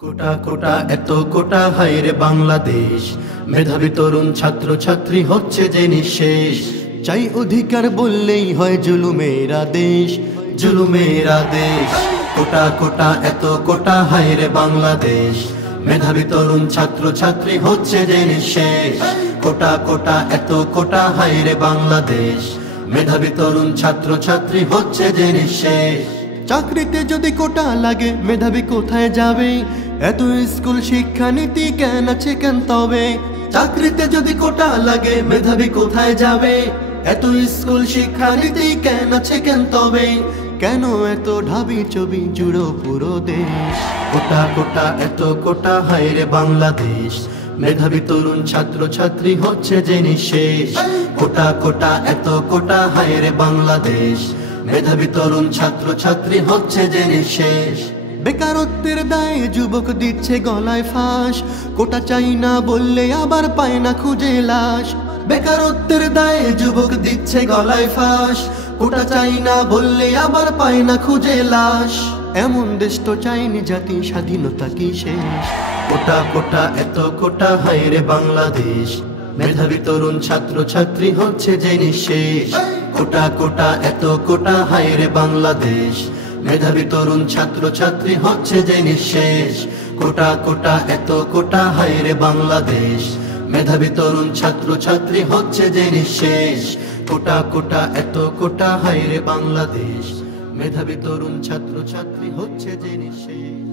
কোটা কোটা এত কোটা হায়রে বাংলাদেশ, মেধাবী তরুণ ছাত্র ছাত্রী হচ্ছে যে নিঃশেষ। চাই অধিকার বললেই হয় জুলুমেরা দেশ, জুলুমেরা দেশ। কোটা কোটা এত কোটা হায়রে বাংলাদেশ, মেধাবী তরুণ ছাত্র ছাত্রী হচ্ছে যে নিঃশেষ। কোটা কোটা এত কোটা হায়রে বাংলাদেশ, মেধাবী তরুণ ছাত্র ছাত্রী হচ্ছে যে নিঃশেষ। চাকরিতে যদি কোটা লাগে মেধাবী কোথায় যাবে? এত স্কুল শিক্ষানীতি কেন আছে কেন তবে? চাকরিতে যদি কোটা লাগে মেধাবী কোথায় যাবে? এত স্কুল শিক্ষানীতি কেন আছে কেন তবে? কেন এত ঢাবি ছবি জুড়ো পুরো দেশ? কোটা কোটা এত কোটা হায়রে বাংলাদেশ, মেধাবী তরুণ ছাত্র ছাত্রী হচ্ছে যে নিঃশেষ। কোটা কোটা এত কোটা হায়রে বাংলাদেশ, মেধাবী তরুণ ছাত্র ছাত্রী হচ্ছে যে নিঃশেষ। বেকারত্বের দায়ে যুবক দিচ্ছে গলায় ফাঁস, কোটা চাই না বললে আবার পায় না খুঁজে লাশ। বেকারত্বের দায়ে যুবক দিচ্ছে গলায় ফাঁস, কোটা চাই না বললে আবার পায় না খুঁজে লাশ। এমন দেশ তো চাইনি জাতি, স্বাধীনতা কি শেষ? কোটা কোটা এত কোটা হায়রে বাংলাদেশ, মেধাবী তরুণ ছাত্র ছাত্রী হচ্ছে যে নিঃশেষ। কোটা কোটা এত কোটা হায়রে বাংলাদেশ, মেধাবী তরুণ ছাত্র ছাত্রী হচ্ছে যে নিঃশেষ। কোটা কোটা এত কোটা হায়রে বাংলাদেশ, মেধাবী তরুণ ছাত্র ছাত্রী হচ্ছে যে নিঃশেষ। কোটা কোটা এত কোটা হায়রে বাংলাদেশ, মেধাবী তরুণ ছাত্র ছাত্রী হচ্ছে যে নিঃশেষ।